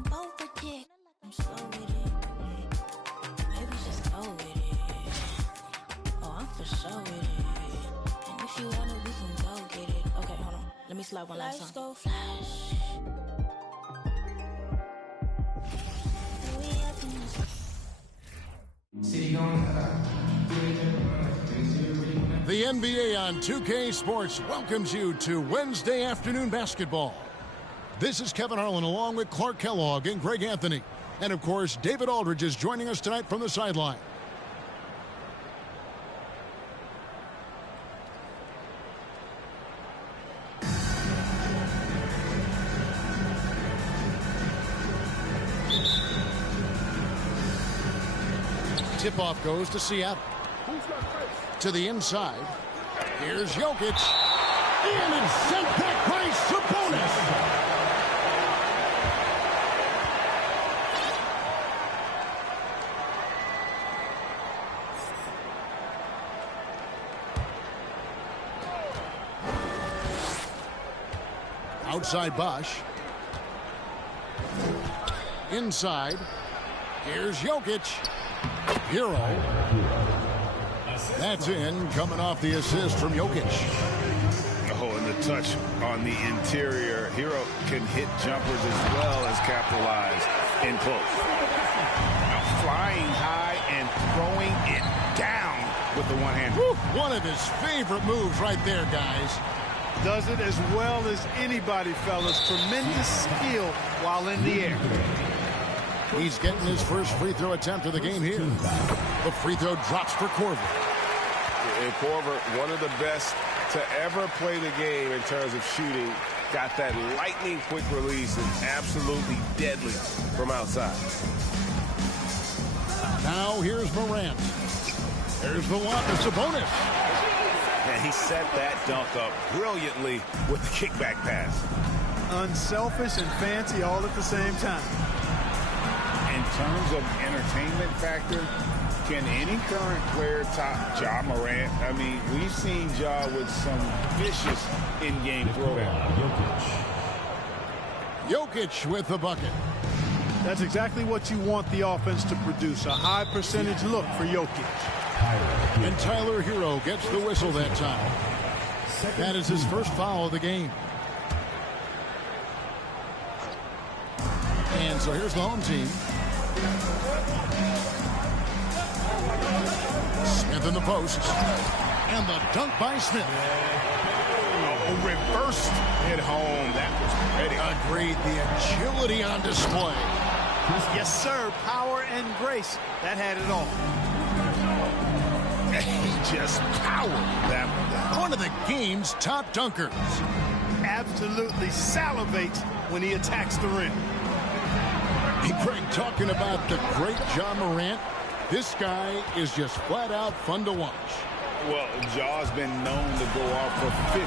I'm both with it. I'm slow with it. Maybe just go with it. Oh, I'm for sure with it. And if you want it, we can go get it. Okay, hold on. Let me slide one last time. Let's go flash. The NBA on 2K Sports welcomes you to Wednesday afternoon basketball. This is Kevin Harlan along with Clark Kellogg and Greg Anthony. And, of course, David Aldridge is joining us tonight from the sideline. Tip-off goes to Seattle. To the inside. Here's Jokic. And it's sent back by Sabonis. Outside Bosch. Inside. Here's Jokic. Hero. That's in, coming off the assist from Jokic. Oh, and the touch on the interior. Hero can hit jumpers as well as capitalize in close. Now flying high and throwing it down with the one hand. One of his favorite moves right there, guys. Does it as well as anybody, fellas. Tremendous skill while in the air. He's getting his first free throw attempt of the game here. The free throw drops for Korver. And Korver, one of the best to ever play the game in terms of shooting. Got that lightning quick release and absolutely deadly from outside. Now here's Morant. There's the lob to Sabonis. And he set that dunk up brilliantly with the kickback pass. Unselfish and fancy all at the same time. In terms of entertainment factor, can any current player top Ja Morant? I mean, we've seen Ja with some vicious in-game throwdown. Jokic with the bucket. That's exactly what you want the offense to produce. A high percentage look for Jokic. And Tyler Hero gets the whistle that time. That is his first foul of the game. And so here's the home team. Smith in the post. And the dunk by Smith. Oh, reversed at home. That was pretty. Agreed. The agility on display. Yes, sir. Power and grace. That had it all. He just powered that one. One of the game's top dunkers. Absolutely salivates when he attacks the rim. Hey, Greg, talking about the great Ja Morant, this guy is just flat out fun to watch. Well, Ja's been known to go off for 50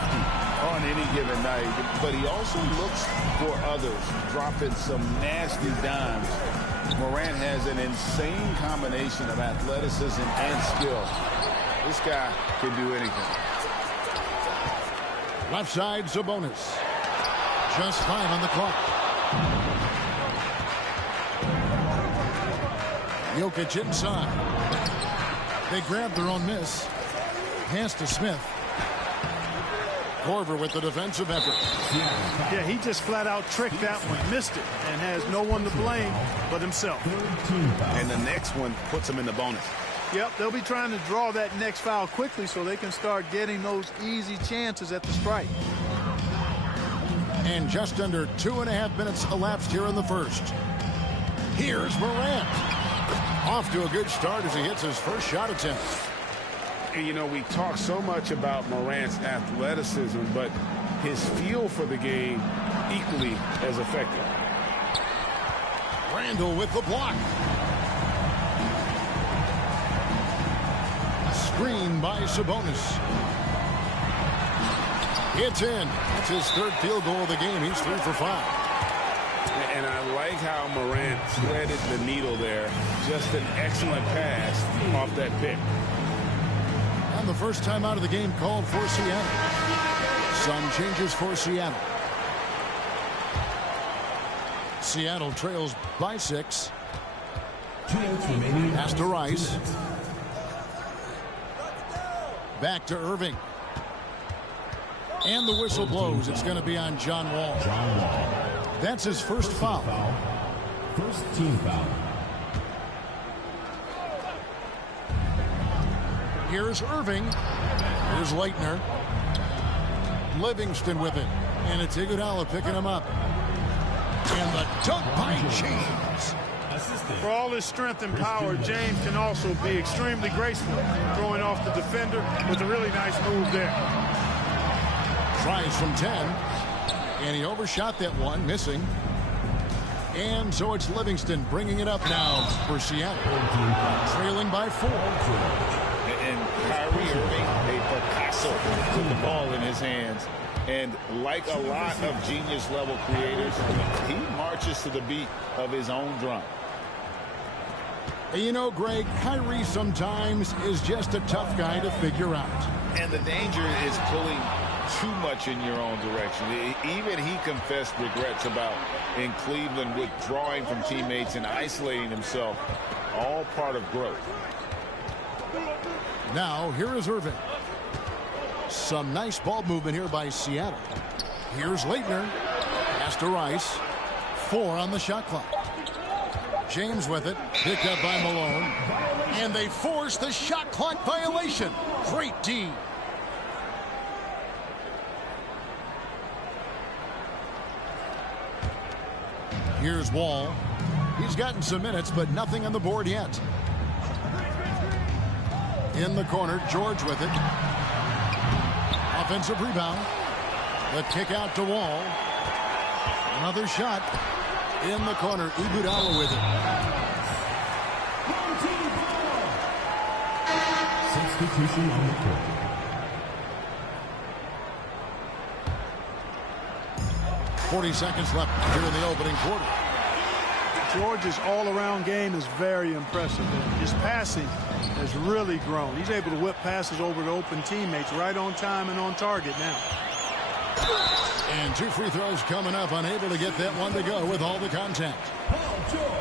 on any given night, but he also looks for others, dropping some nasty dimes. Morant has an insane combination of athleticism and skill. This guy can do anything. Left side, Sabonis. Just 5 on the clock. Jokic inside. They grab their own miss. Pass to Smith. Korver with the defensive effort. Yeah, he just flat out tricked that one, missed it, and has no one to blame but himself. And the next one puts him in the bonus. Yep, they'll be trying to draw that next foul quickly so they can start getting those easy chances at the strike. And just under 2.5 minutes elapsed here in the first. Here's Morant. Off to a good start as he hits his first shot attempt. And, you know, we talk so much about Morant's athleticism, but his feel for the game equally as effective. Randall with the block. Screen by Sabonis. It's in. It's his third field goal of the game. He's 3 for 5. And I like how Morant threaded the needle there. Just an excellent pass off that pick. And the first time out of the game called for Seattle. Some changes for Seattle. Seattle trails by 6. 2 minutes remaining. Pass to Rice. Back to Irving. And the whistle blows. It's going to be on John Wall. John Wall. That's his first foul. First team foul. Here's Irving. Here's Leitner. Livingston with it. And it's Iguodala picking him up. And the dunk by James. For all his strength and power, James can also be extremely graceful, throwing off the defender with a really nice move there. Tries from 10. And he overshot that one, missing. And so it's Livingston bringing it up now for Seattle. Trailing by 4. And Kyrie Irving, a Picasso with the ball in his hands. And like a lot of genius-level creators, he marches to the beat of his own drum. You know, Greg, Kyrie sometimes is just a tough guy to figure out. And the danger is pulling too much in your own direction. Even he confessed regrets about in Cleveland withdrawing from teammates and isolating himself. All part of growth. Now, here is Irving. Some nice ball movement here by Seattle. Here's Leitner. Pass to Rice. 4 on the shot clock. James with it. Picked up by Malone. And they force the shot clock violation. Great D. Here's Wall. He's gotten some minutes, but nothing on the board yet. In the corner, George with it. Offensive rebound. The kick out to Wall. Another shot. In the corner, Iguodala with it. Substitution on the court. .40 seconds left here in the opening quarter. George's all-around game is very impressive. His passing has really grown. He's able to whip passes over to open teammates right on time and on target now. And 2 free throws coming up, unable to get that one to go with all the contact.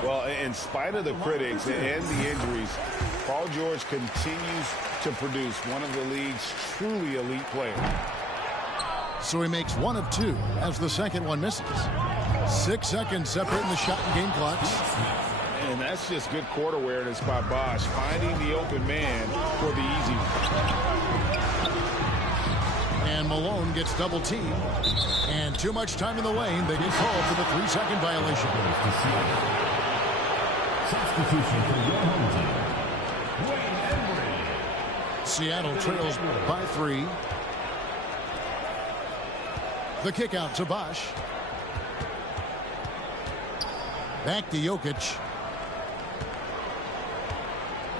Well, in spite of the critics and the injuries, Paul George continues to produce one of the league's truly elite players. So he makes 1 of 2 as the second one misses. 6 seconds separating the shot and game clocks. And that's just good court awareness by Bosch, finding the open man for the easy one. And Malone gets double teamed. And too much time in the lane. They get called for the 3-second violation. Substitution for your home team. Wayne Embry. Seattle trails by 3. The kick out to Bosch. Back to Jokic.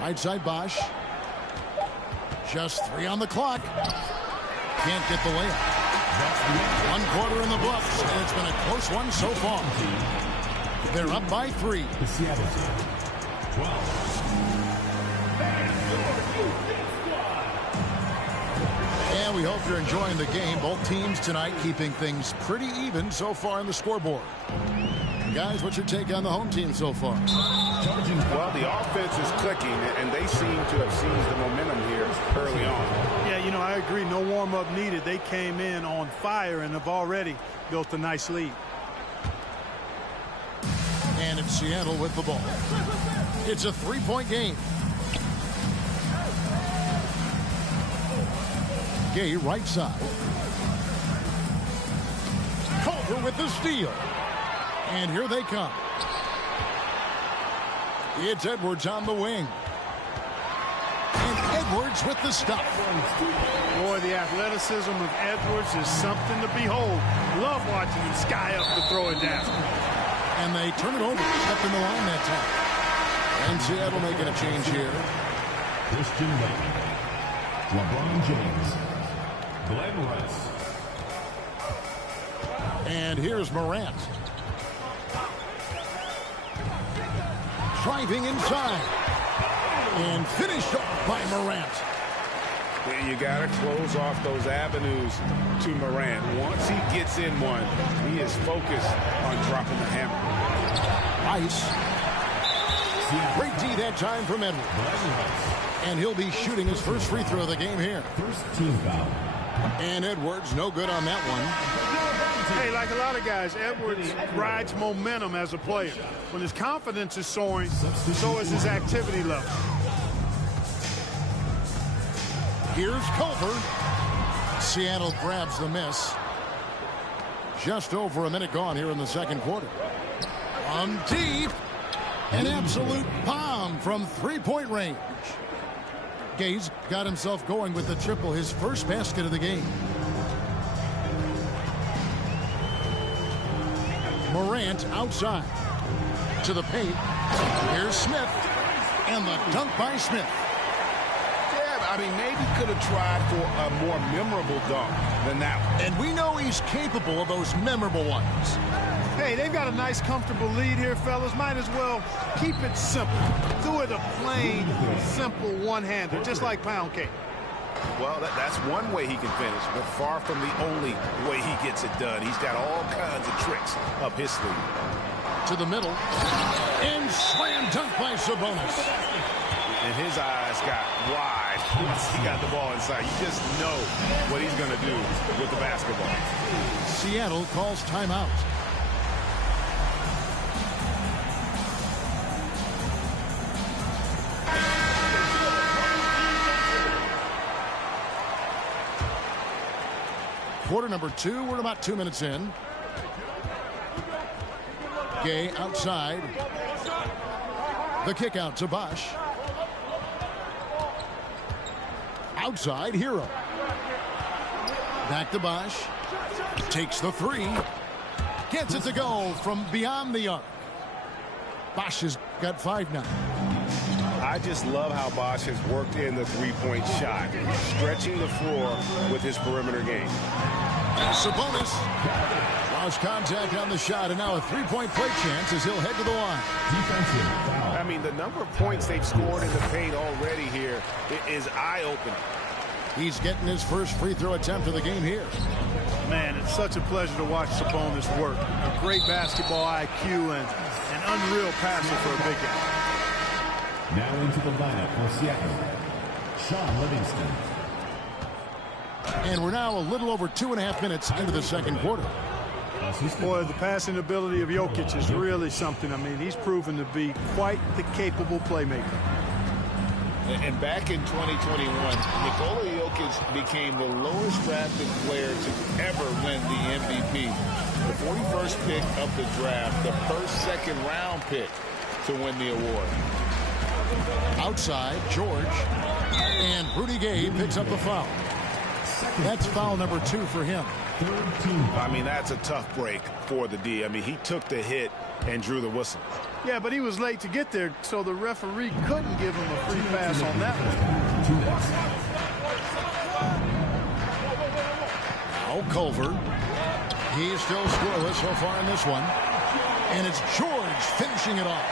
Right side Bosch. Just 3 on the clock. Can't get the layup. 1 quarter in the books, and it's been a close one so far. They're up by 3. The Seattle team. 12. And we hope you're enjoying the game. Both teams tonight keeping things pretty even so far in the scoreboard. Guys, what's your take on the home team so far? Well, the offense is clicking, and they seem to have seized the momentum here early on. Yeah, you know, I agree. No warm-up needed. They came in on fire and have already built a nice lead. And it's Seattle with the ball. It's a 3-point game. Gay right side. Culver with the steal. And here they come. It's Edwards on the wing. And Edwards with the stop. Boy, the athleticism of Edwards is something to behold. Love watching him sky up to throw it down. And they turn it over. Stepped in the line that time. And Seattle making a change here. Christian Leitner. LeBron James. Glenn Rice. And here's Morant. Driving inside. And finished off by Morant. You got to close off those avenues to Morant. Once he gets in one, he is focused on dropping the hammer. Ice. Great D that time from Edwards. And he'll be shooting his first free throw of the game here. First team foul. And Edwards, no good on that one. Hey, like a lot of guys, Edwards rides momentum as a player. When his confidence is soaring, so is his activity level. Here's Culver. Seattle grabs the miss. Just over a minute gone here in the second quarter. On deep. An absolute bomb from three-point range. Gaze got himself going with the triple, his first basket of the game. Morant outside. To the paint. Here's Smith. And the dunk by Smith. I mean, maybe could have tried for a more memorable dunk than that one. And we know he's capable of those memorable ones. Hey, they've got a nice, comfortable lead here, fellas. Might as well keep it simple. Do it a plain, simple one-hander, just like pound cake. Well, that's one way he can finish, but far from the only way he gets it done. He's got all kinds of tricks up his sleeve. To the middle. And slam dunk by Sabonis. And his eyes got wide once he got the ball inside. You just know what he's going to do with the basketball. Seattle calls timeout. Quarter number 2. We're about 2 minutes in. Gay outside. The kick out to Bosch. Outside, Hero. Back to Bosch. Takes the three. Gets it to go from beyond the arc. Bosch has got 5 now. I just love how Bosch has worked in the three-point shot, stretching the floor with his perimeter game. Sabonis. Lost contact on the shot, and now a three-point play chance as he'll head to the line. Defensive foul. I mean, the number of points they've scored in the paint already here is eye-opening. He's getting his first free throw attempt of the game here. Man, it's such a pleasure to watch Sabonis work. A great basketball IQ and an unreal passer for a big guy. Now into the lineup for Seattle, Sean Livingston. And we're now a little over 2.5 minutes into the second quarter. Boy, the passing ability of Jokic is really something. I mean, he's proven to be quite the capable playmaker. And back in 2021, Nikola Jokic became the lowest drafted player to ever win the MVP. The 41st pick of the draft, the first second-round pick to win the award. Outside, George. And Rudy Gay picks up the foul. That's foul number 2 for him. I mean, that's a tough break for the D. I mean, he took the hit and drew the whistle. Yeah, but he was late to get there, so the referee couldn't give him a free pass on that one. Now Culver. He's still scoreless so far in this one. And it's George finishing it off.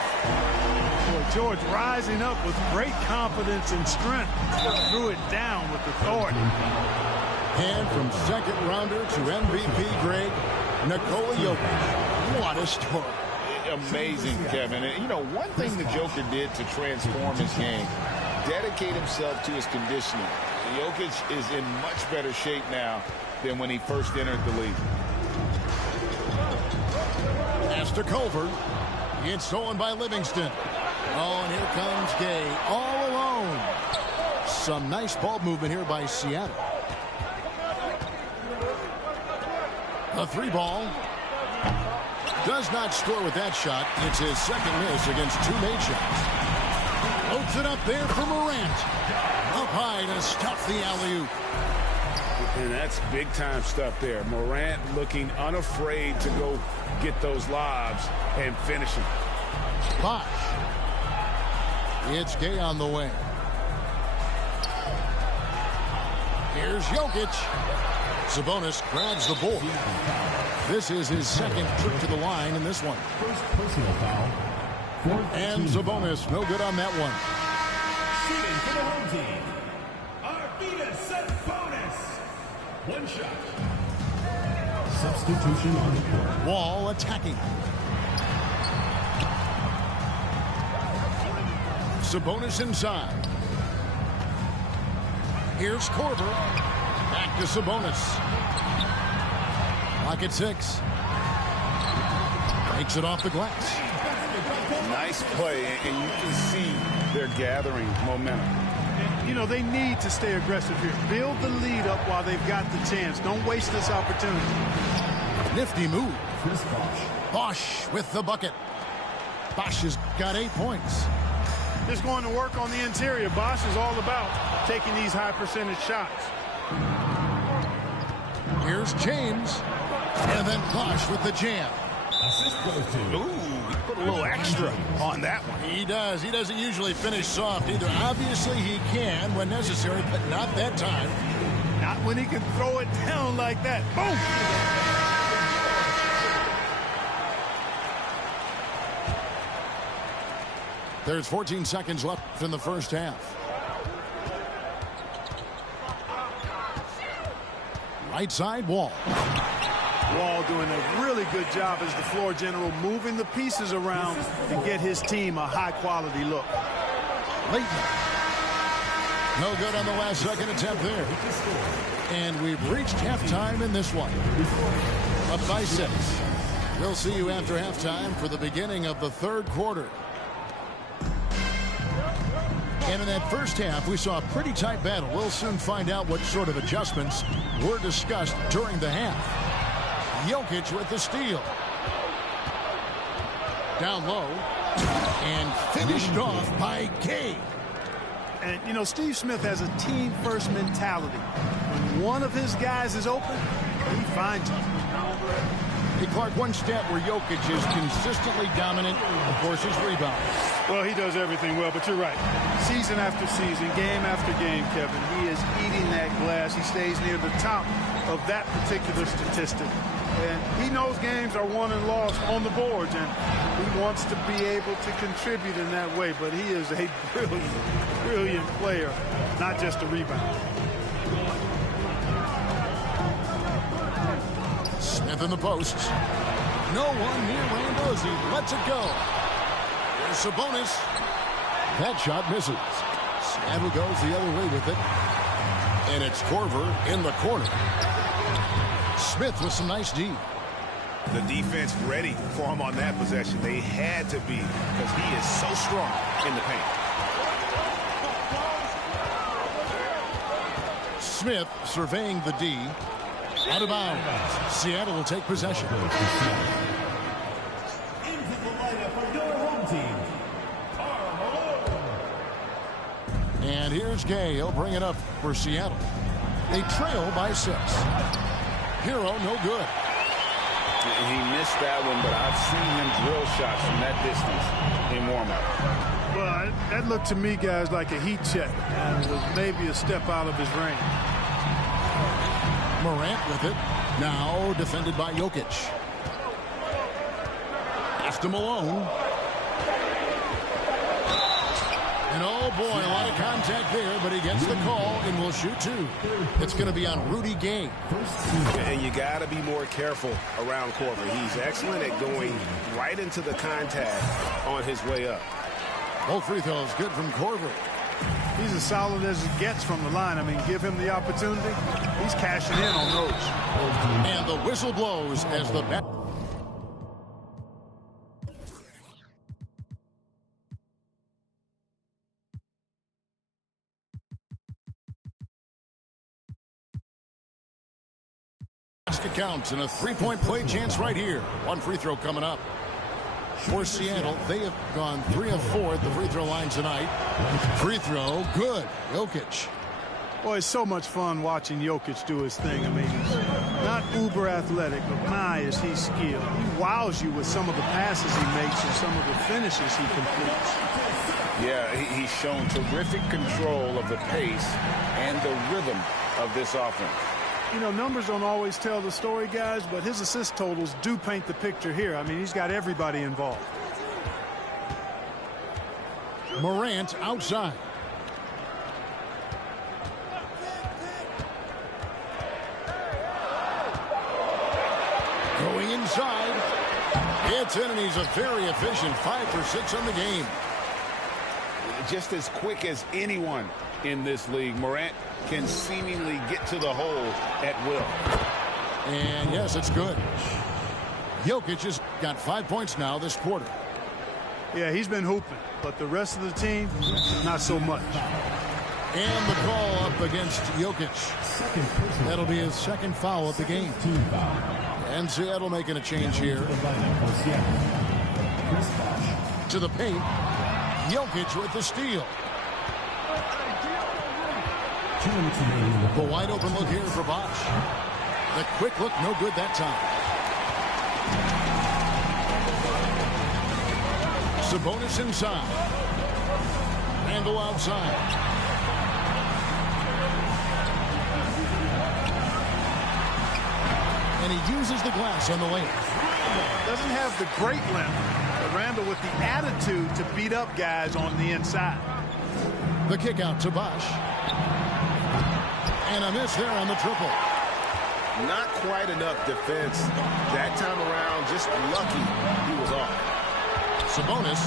Boy, George rising up with great confidence and strength. Threw it down with authority. And from second rounder to MVP grade, Nikola Jokic. What a story. Amazing, Kevin. And, you know, one thing the Joker did to transform his game, dedicate himself to his conditioning. Jokic is in much better shape now than when he first entered the league. Pass to Culver. It's stolen by Livingston. Oh, and here comes Gay all alone. Some nice ball movement here by Seattle. A 3-ball. Does not score with that shot. It's his second miss against 2 made shots. Floats it up there for Morant. Up high to stuff the alley-oop. And that's big-time stuff there. Morant looking unafraid to go get those lobs and finish them. Bosch. It's Gay on the way. Here's Jokic. Sabonis grabs the ball. This is his second trip to the line in this one. First personal foul. And Sabonis, no good on that one. Shooting for the home team, Arvidas One shot. Substitution on the court. Wall attacking. Sabonis inside. Here's Korver. Back to Sabonis. Clock at 6. Breaks it off the glass. Nice play, and you can see they're gathering momentum. You know, they need to stay aggressive here. Build the lead up while they've got the chance. Don't waste this opportunity. Nifty move. Chris Bosh. Bosh with the bucket. Bosh has got 8 points. Just going to work on the interior. Bosh is all about taking these high percentage shots. Here's James. And then Bosh with the jam. Assist goes to. Ooh, he put a little extra on that one. He does. He doesn't usually finish soft either. Obviously, he can when necessary, but not that time. Not when he can throw it down like that. Boom! There's 14 seconds left in the first half. Right side, Wall. Wall doing a really good job as the floor general, moving the pieces around to get his team a high-quality look. Leighton. No good on the last second attempt there. And we've reached halftime in this one. Up by 6. We'll see you after halftime for the beginning of the third quarter. And in that first half, we saw a pretty tight battle. We'll soon find out what sort of adjustments were discussed during the half. Jokic with the steal. Down low. And finished off by Gay. And, you know, Steve Smith has a team-first mentality. When one of his guys is open, he finds it. Hey, Clark, one stat where Jokic is consistently dominant, of course, is rebounds. Well, he does everything well, but you're right. Season after season, game after game, Kevin, he is eating that glass. He stays near the top of that particular statistic. And he knows games are won and lost on the boards, and he wants to be able to contribute in that way. But he is a brilliant, brilliant player, not just a rebounder. Smith in the posts. No one near Randozzi. Lets it go. There's Sabonis. That shot misses. Seattle goes the other way with it. And it's Korver in the corner. Smith with some nice D. The defense ready for him on that possession. They had to be because he is so strong in the paint. Smith surveying the D. Out of bounds. Seattle will take possession. Into the lineup for your home team. And here's Gay. He'll bring it up for Seattle. They trail by 6. Hero, no good. He missed that one, but I've seen him drill shots from that distance in warm-up. Well, that looked to me, guys, like a heat check. And it was maybe a step out of his range. Morant with it. Now defended by Jokic. After Malone. And oh boy, a lot of contact there, but he gets the call and will shoot 2. It's going to be on Rudy Gay. And you got to be more careful around Korver. He's excellent at going right into the contact on his way up. Both free throws good from Korver. He's as solid as it gets from the line. I mean, give him the opportunity. He's cashing in on those. And the whistle blows as the back. Basket counts and a three-point play chance right here. One free throw coming up. For Seattle, they have gone 3 of 4 at the free throw line tonight. Free throw, good. Jokic. Boy, it's so much fun watching Jokic do his thing. I mean, he's not uber athletic, but my, is he skilled. He wows you with some of the passes he makes and some of the finishes he completes. Yeah, he's shown terrific control of the pace and the rhythm of this offense. You know, numbers don't always tell the story, guys, but his assist totals do paint the picture here. I mean, he's got everybody involved. Morant outside. inside. It's in, and he's a very efficient 5 for 6 on the game. Just as quick as anyone in this league, Morant can seemingly get to the hole at will. And yes, it's good. Jokic has got 5 points now this quarter. Yeah, he's been hooping, but the rest of the team, not so much. And the call up against Jokic. That'll be his second foul of the game. And Seattle making a change here. To the paint. Jokic with the steal. The wide open look here for Bosh. The quick look, no good that time. Sabonis inside. Randle outside. And he uses the glass on the lane. Doesn't have the great length, but Randle with the attitude to beat up guys on the inside. The kick out to Bosh. And a miss there on the triple. Not quite enough defense that time around. Just lucky he was off. Sabonis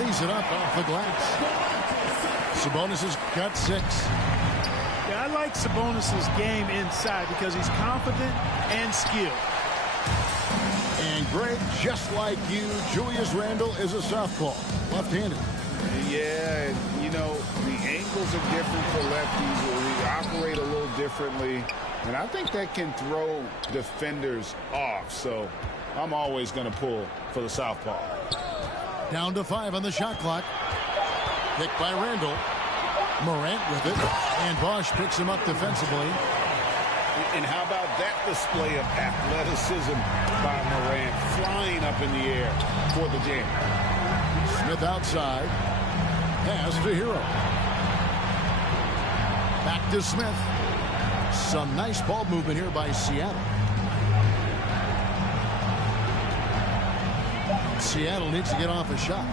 lays it up off the glass. Sabonis has got 6. Yeah, I like Sabonis' game inside because he's confident and skilled. And Greg, just like you, Julius Randle is a southpaw, left-handed. Yeah, and, you know, the angles are different for lefties. We operate a little differently, and I think that can throw defenders off. So I'm always going to pull for the southpaw. Down to 5 on the shot clock. Picked by Randle. Morant with it, and Bosh picks him up defensively. And how about that display of athleticism by Morant, flying up in the air for the jam. Smith outside. Pass to Hero. Back to Smith. Some nice ball movement here by Seattle. Seattle needs to get off a shot.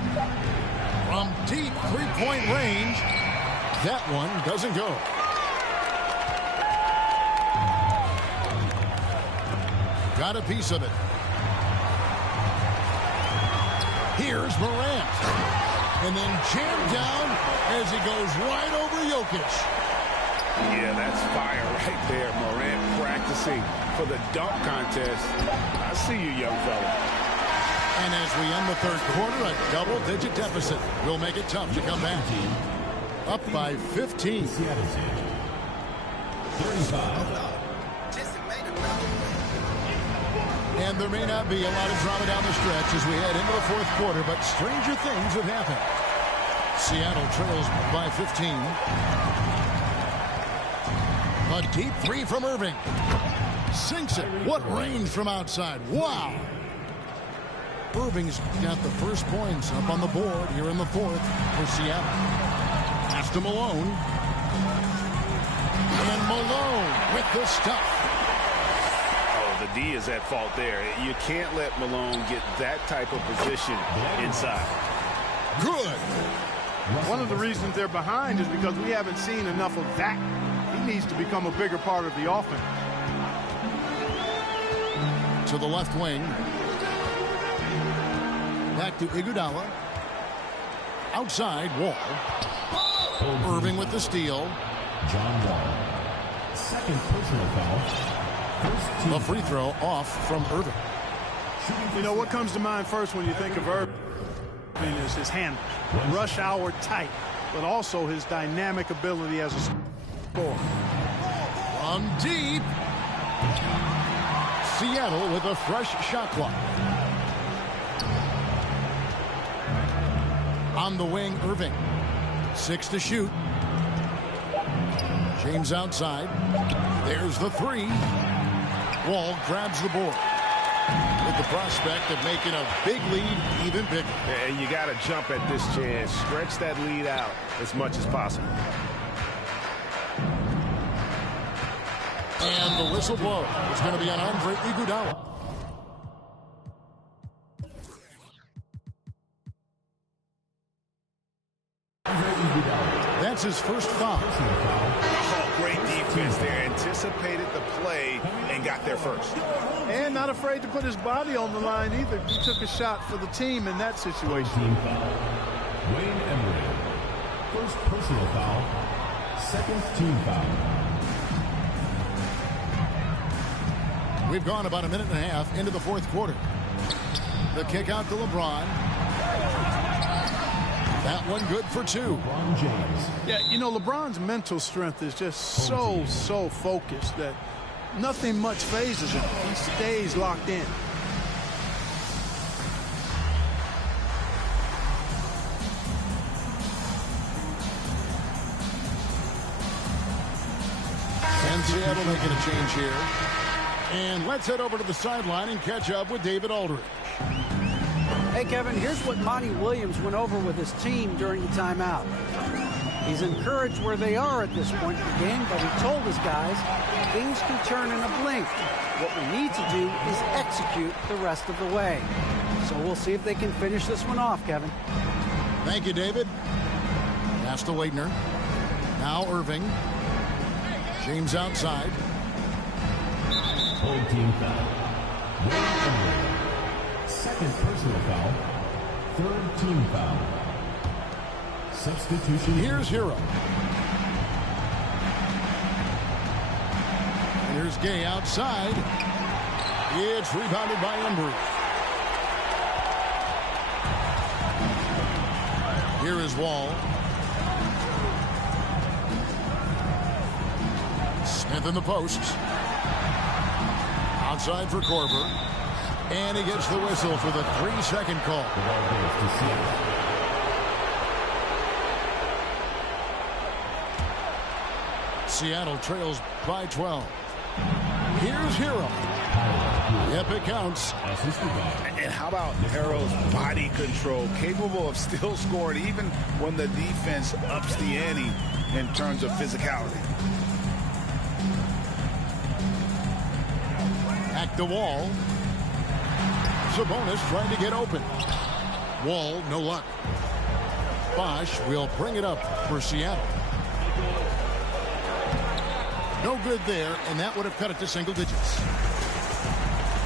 From deep three-point range, that one doesn't go. Got a piece of it. Here's Morant. And then jammed down as he goes right over Jokic. Yeah, that's fire right there. Morant practicing for the dunk contest. I see you, young fella. And as we end the third quarter, a double-digit deficit will make it tough to come back. Up by 15. 35. And there may not be a lot of drama down the stretch as we head into the fourth quarter, but stranger things have happened. Seattle trails by 15. A deep 3 from Irving. Sinks it. What range from outside. Wow. Irving's got the first points up on the board here in the fourth for Seattle. Pass to Malone. And Malone with the stuff. The D is at fault there. You can't let Malone get that type of position inside. Good. One of the reasons they're behind is because we haven't seen enough of that. He needs to become a bigger part of the offense. To the left wing. Back to Iguodala. Outside, Wall. Irving with the steal. John Wall. Second personal foul. A free throw off from Irving. You know, what comes to mind first when you think of Irving is his handle. Rush hour tight, but also his dynamic ability as a scorer. From deep. Seattle with a fresh shot clock. On the wing, Irving. 6 to shoot. James outside. There's the 3. Wall grabs the board with the prospect of making a big lead even bigger. And you got to jump at this chance. Stretch that lead out as much as possible. And the whistle blows. It's going to be on Andre Iguodala. That's his first foul. Oh, great defense there. Anticipated the play and got there first. And not afraid to put his body on the line either. He took a shot for the team in that situation. Team foul. Wayne Emery. First personal foul. Second team foul. We've gone about a minute and a half into the fourth quarter. The kick out to LeBron. That one good for two. LeBron James. Yeah, you know, LeBron's mental strength is just so focused that nothing much phases him. He stays locked in. And Seattle making a change here. And let's head over to the sideline and catch up with David Aldridge. Hey, Kevin, here's what Monty Williams went over with his team during the timeout. He's encouraged where they are at this point in the game, but he told his guys things can turn in a blink. What we need to do is execute the rest of the way. So we'll see if they can finish this one off, Kevin. Thank you, David. Pass to Waitner. Now Irving. James outside. Home team foul. Wayne Emery. Second personal foul. Third team foul. Substitution. Here's Hero. Here's Gay outside. It's rebounded by Embry. Here is Wall. Smith in the post. Outside for Korver. And he gets the whistle for the 3-second call. The ball goes to Seattle. Seattle trails by 12. Here's Hero. Yep, it counts. And how about Harrell's body control, capable of still scoring even when the defense ups the ante in terms of physicality. Back to Wall. Sabonis trying to get open. Wall, no luck. Bosch will bring it up for Seattle. No good there, and that would have cut it to single digits.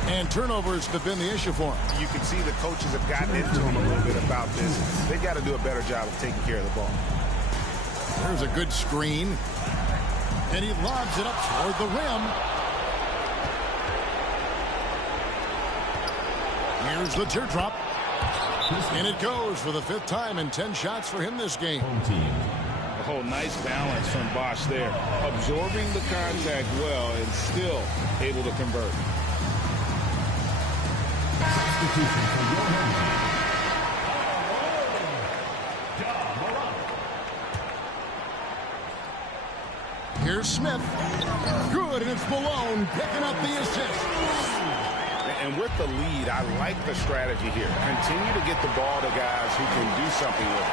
And turnovers have been the issue for him. You can see the coaches have gotten into him a little bit about this. They've got to do a better job of taking care of the ball. There's a good screen. And he lobs it up toward the rim. Here's the teardrop. And it goes for the 5th time in 10 shots for him this game. Home team. Oh, nice balance from Bosch there. Absorbing the contact well and still able to convert. Substitution for your home team. Here's Smith. Good, and it's Malone picking up the assist. And with the lead, I like the strategy here. Continue to get the ball to guys who can do something with it.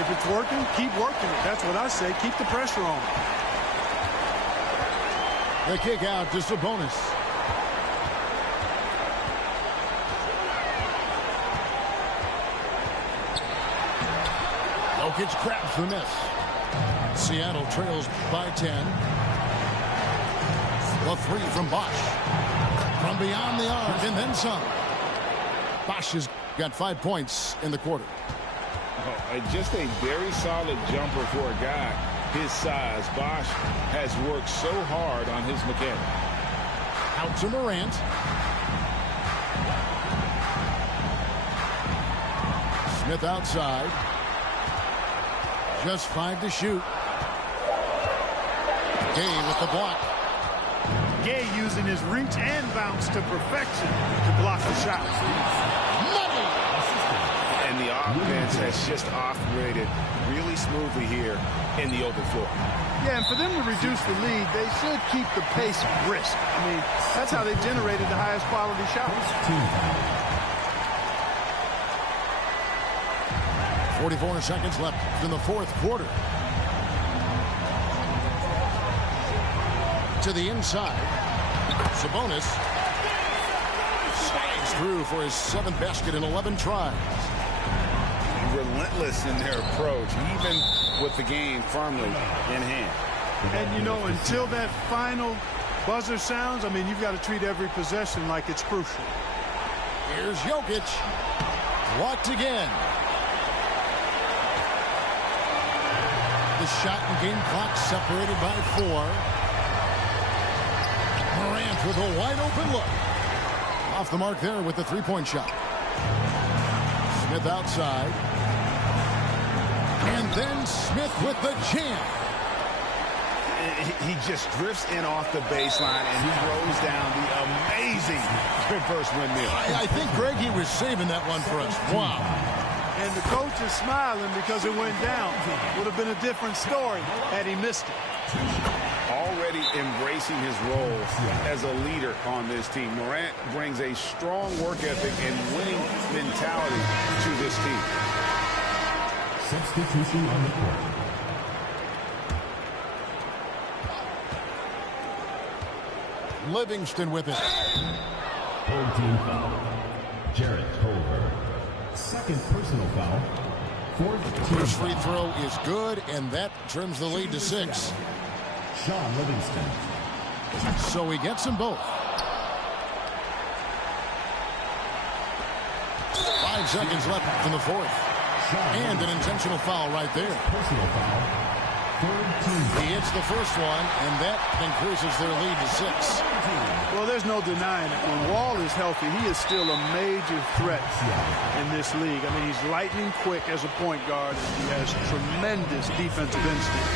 If it's working, keep working it. That's what I say. Keep the pressure on. The kick out to Sabonis. Jokic grabs the miss. Seattle trails by 10. The 3 from Bosch. From beyond the arc and then some. Bosch has got 5 points in the quarter. Just a very solid jumper for a guy his size. Bosch has worked so hard on his mechanics. Out to Morant. Smith outside. Just 5 to shoot. Gay with the block. Gay using his reach and bounce to perfection to block the shot. Money! And the offense has just operated really smoothly here in the open floor. Yeah, and for them to reduce the lead, they should keep the pace brisk. I mean, that's how they generated the highest quality shots. 44 seconds left in the fourth quarter. To the inside. Sabonis slides through for his 7th basket in 11 tries. Relentless in their approach, even with the game firmly in hand. And, you know, until that final buzzer sounds, I mean, you've got to treat every possession like it's crucial. Here's Jokic. Blocked again. The shot and game clock separated by 4. Morant with a wide open look. Off the mark there with the three-point shot. Smith outside. And then Smith with the jam. He just drifts in off the baseline and he throws down the amazing reverse windmill. I think, Greg, he was saving that one for us. Wow. And the coach is smiling because it went down. Would have been a different story had he missed it. Already embracing his role as a leader on this team. Morant brings a strong work ethic and winning mentality to this team. Substitution on the court. Livingston with it. Home team foul. Jarrett Culver. Second personal foul. Fourth team First free foul. throw is good, and that trims the lead to 6. Sean Livingston. So he gets them both. 5 seconds left in the fourth. And an intentional foul right there. Personal foul. Third team foul. He hits the first one, and that increases their lead to 6. Well, there's no denying it. When Wall is healthy, he is still a major threat in this league. I mean, he's lightning quick as a point guard, and he has tremendous defensive instinct.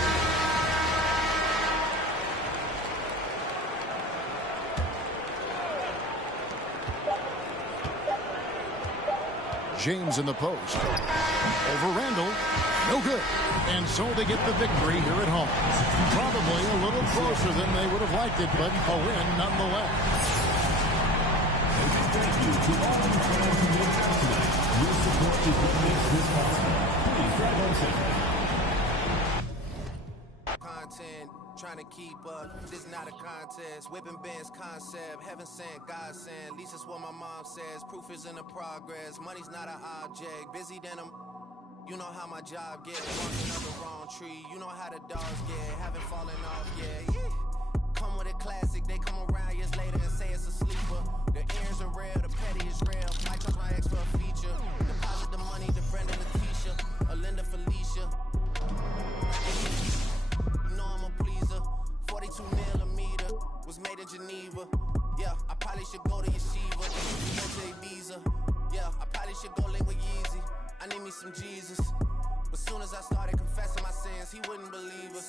James in the post. Over Randall. No good. And so they get the victory here at home. Probably a little closer than they would have liked it, but a win nonetheless. Thank you to all the fans who made it out tonight. Your support is what makes this possible. Please drive home safely. Content, trying to keep up. This not a contest. Whipping bands concept. Heaven sent, God sent. At least that's what my mom says. Proof is in the progress. Money's not an object. Busy than I'm. You know how my job get. Walking up the wrong tree. You know how the dogs get. Haven't fallen off yet. Yeah. Come with a classic. They come around years later and say it's a sleeper. The ears are real. The petty is real. Might touch my ex for a feature. Deposit the money to Brenda Letitia. Or Linda Felicia. You know I'm a pleaser. 42 millimeter. Was made in Geneva. Yeah, I probably should go to Yeshiva. Go to Ibiza. Yeah, I probably should go link with Yeezy. I need me some Jesus. But soon as I started confessing my sins, he wouldn't believe us.